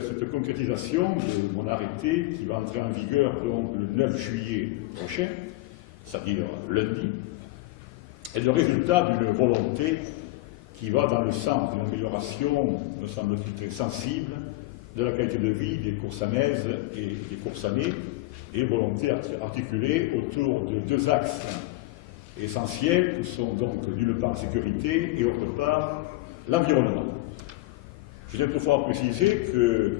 Cette concrétisation de mon arrêté, qui va entrer en vigueur donc le 9 juillet prochain, c'est-à-dire lundi, est le résultat d'une volonté qui va dans le sens d'une amélioration, me semble-t-il, très sensible de la qualité de vie des Coursanaises et des Coursanais, et volonté articulée autour de deux axes essentiels qui sont donc d'une part la sécurité et d'autre part l'environnement. Je tiens toutefois à préciser que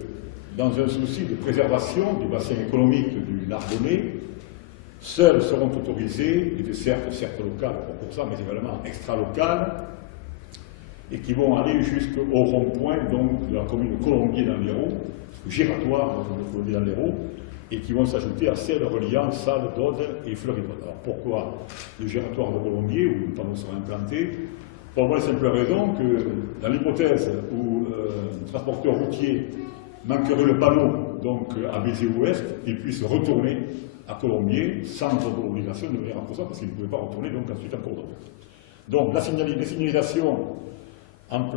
dans un souci de préservation du bassin économique du Narbonnais, seules seront autorisées des dessertes certes locales pour ça, mais également extra-locales, et qui vont aller jusqu'au rond-point de la commune de Colombier dans l'Hérault, giratoire de Colombier dans l'Hérault, et qui vont s'ajouter à celles reliant Salles, d'Aude et Fleury-Mont. Alors pourquoi le giratoire de Colombier, où les panneaux seront implantés? Pour la simple raison que dans l'hypothèse où un transporteur routier manquerait le panneau donc à Béziers-Ouest, il puisse retourner à Colombier sans obligation de venir à Coursan parce qu'il ne pouvait pas retourner donc ensuite en cours de route. Donc les signalisations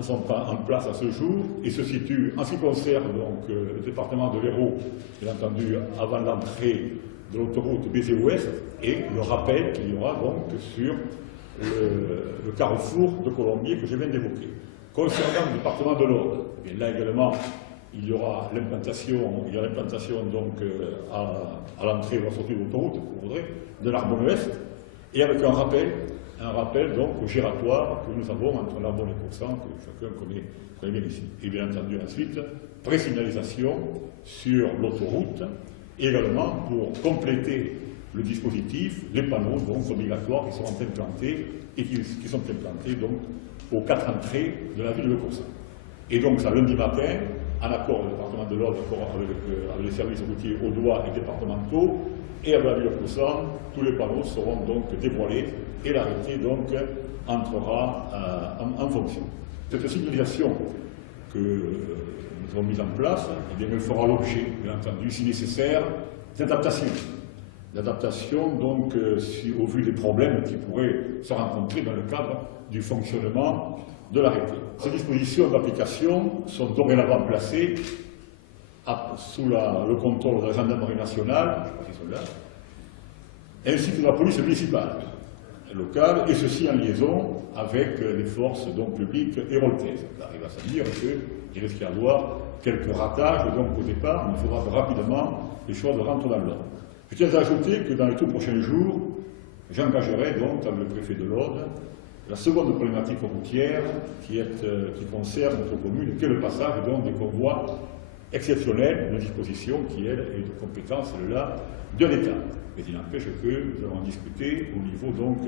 sont pas en place à ce jour et se situent en ce qui concerne donc, le département de l'Hérault, bien entendu avant l'entrée de l'autoroute Béziers-Ouest, et le rappel qu'il y aura donc sur le carrefour de Colombier que je viens d'évoquer. Concernant le département de l'Aude, là également il y aura l'implantation donc à l'entrée ou à la sortie de l'autoroute de l'Arbonne-Ouest, et avec un rappel donc au giratoire que nous avons entre l'Arbonne et Coursan, que chacun connaît bien ici. Et bien entendu ensuite, présignalisation sur l'autoroute, également pour compléter le dispositif, les panneaux donc, obligatoires qui sont implantés et qui sont implantés donc, aux 4 entrées de la ville de Coursan. Et donc ça lundi matin, en accord avec le département de l'Aude, avec les services routiers audois et départementaux, et avec la ville de Coursan, tous les panneaux seront donc dévoilés et l'arrêté donc entrera en fonction. Cette signalisation que nous avons mise en place, eh bien, elle fera l'objet, bien entendu, si nécessaire, d'adaptation. L'adaptation, donc, au vu des problèmes qui pourraient se rencontrer dans le cadre du fonctionnement de l'arrêté. Ces dispositions d'application sont dorénavant placées sous le contrôle de la gendarmerie nationale, je ne sais pas s'ils sont là, ainsi que de la police municipale locale, et ceci en liaison avec les forces donc, publiques héroltaises. Il va se dire qu'il risque d'y avoir quelques ratages donc, au départ, mais il faudra que rapidement les choses rentrent dans l'ordre. Je tiens à ajouter que dans les tout prochains jours, j'engagerai donc avec le préfet de l'Aude la seconde problématique routière qui concerne notre commune, qui est le passage donc, des convois exceptionnels de disposition qui, elle, est de compétence là de l'État. Mais il n'empêche que nous allons en discuter au niveau donc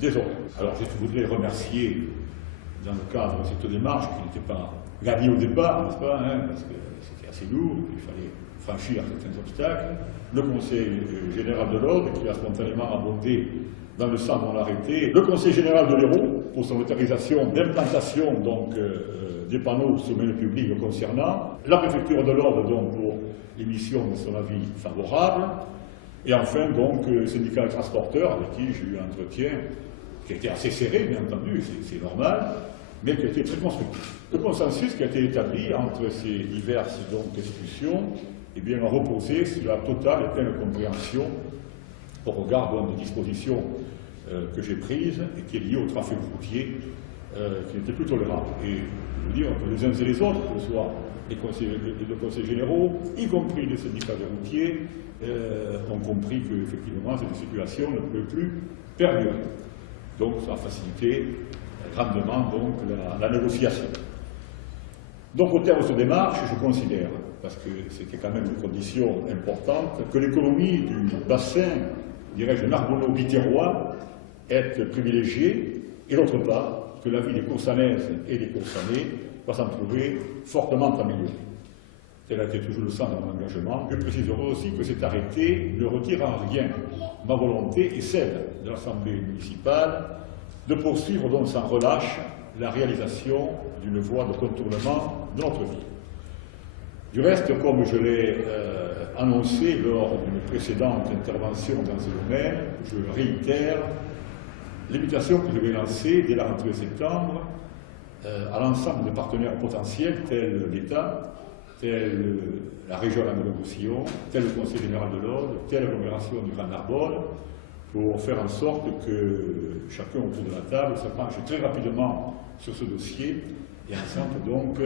des horaires. Alors je voudrais remercier, dans le cadre de cette démarche qui n'était pas gagnée au départ, n'est-ce pas, parce que c'était assez lourd, il fallait franchir certains obstacles, le Conseil général de l'Aude qui a spontanément abondé dans le sens de mon arrêté, le Conseil général de l'Hérault pour son autorisation d'implantation donc des panneaux sur le public concernant, la préfecture de l'Aude donc pour l'émission de son avis favorable, et enfin donc le syndicat des transporteurs avec qui j'ai eu un entretien qui a été assez serré, bien entendu, c'est normal, mais qui a été très constructif. Le consensus qui a été établi entre ces diverses donc, institutions eh bien, a reposé sur la totale et pleine compréhension au regard donc, des dispositions que j'ai prises et qui est liée au trafic routier qui n'était plus tolérable. Et je veux dire que les uns et les autres, que ce soit les conseils généraux, y compris les syndicats des routiers, ont compris qu'effectivement cette situation ne pouvait plus perdurer. Donc ça a facilité grandement donc, la négociation. Donc au terme de cette démarche, je considère, parce que c'était quand même une condition importante, que l'économie du bassin, dirais-je, narbonneau-biterrois est privilégiée, et d'autre part, que la vie des Coursanaises et des Coursanais va s'en trouver fortement améliorée. Tel a été toujours le sens de mon engagement. Je préciserai aussi que cet arrêté ne retire en rien ma volonté et celle de l'Assemblée municipale de poursuivre donc sans relâche la réalisation d'une voie de contournement de notre ville. Du reste, comme je l'ai annoncé lors d'une précédente intervention dans ce domaine, je réitère l'invitation que je vais lancer dès la rentrée de septembre à l'ensemble des partenaires potentiels tels l'État, telle la région Languedoc-Roussillon, tel le Conseil général de l'Aude, telle agglomération du Grand Narbonne, pour faire en sorte que chacun autour de la table se penche très rapidement sur ce dossier et en sente donc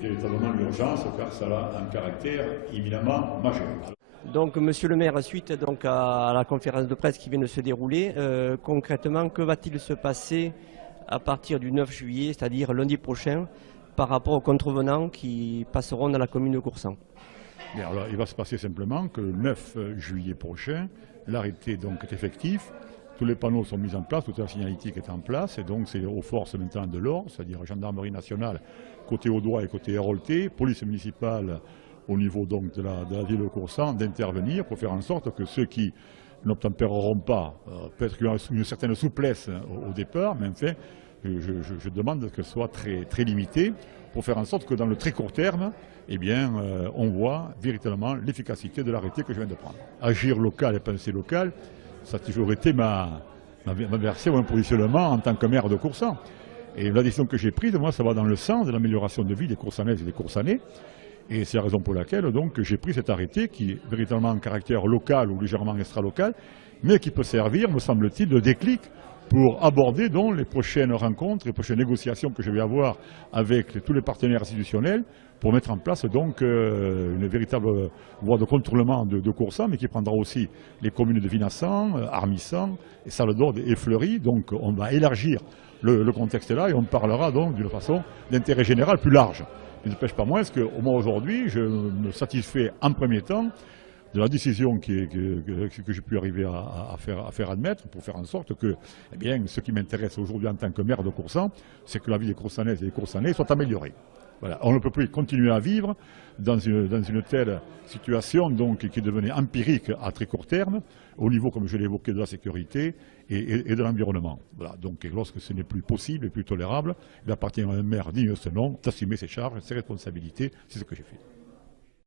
véritablement l'urgence, car ça a un caractère éminemment majeur. Donc, Monsieur le maire, suite donc, à la conférence de presse qui vient de se dérouler, concrètement, que va-t-il se passer à partir du 9 juillet, c'est-à-dire lundi prochain, par rapport aux contrevenants qui passeront dans la commune de Coursan? Bien, alors, il va se passer simplement que le 9 juillet prochain, l'arrêté donc est effectif, tous les panneaux sont mis en place, toute la signalétique est en place, et donc c'est aux forces maintenant de l'ordre, c'est-à-dire gendarmerie nationale côté Audois et côté Hérolté, police municipale au niveau donc de la ville de Coursan, d'intervenir pour faire en sorte que ceux qui n'obtempéreront pas, peut-être qu'il y aura une certaine souplesse au départ, mais enfin, je demande qu'elle soit très limitée pour faire en sorte que dans le très court terme, eh bien, on voit véritablement l'efficacité de l'arrêté que je viens de prendre. Agir local et penser local, ça a toujours été ma versée ou un positionnement en tant que maire de Coursan. Et la décision que j'ai prise, moi, ça va dans le sens de l'amélioration de vie des Coursanaises et des Coursanais. Et c'est la raison pour laquelle donc j'ai pris cet arrêté qui est véritablement en caractère local ou légèrement extra-local, mais qui peut servir, me semble-t-il, de déclic pour aborder donc les prochaines rencontres, les prochaines négociations que je vais avoir avec tous les partenaires institutionnels pour mettre en place donc une véritable voie de contournement de Coursan, mais qui prendra aussi les communes de Vinassan, Armissan, et Salle-d'Aude et Fleury. Donc on va élargir le contexte là et on parlera donc d'une façon d'intérêt général plus large. Il ne pêche pas moins qu'au moins aujourd'hui, je me satisfais en premier temps de la décision que j'ai pu arriver à faire admettre pour faire en sorte que, eh bien, ce qui m'intéresse aujourd'hui en tant que maire de Coursan, c'est que la vie des Coursanaises et des Coursanais soit améliorée. Voilà. On ne peut plus continuer à vivre dans une telle situation donc, qui devenait empirique à très court terme, au niveau, comme je l'ai évoqué, de la sécurité et de l'environnement. Voilà. Donc, lorsque ce n'est plus possible et plus tolérable, il appartient à un maire digne de ce nom d'assumer ses charges, ses responsabilités. C'est ce que j'ai fait.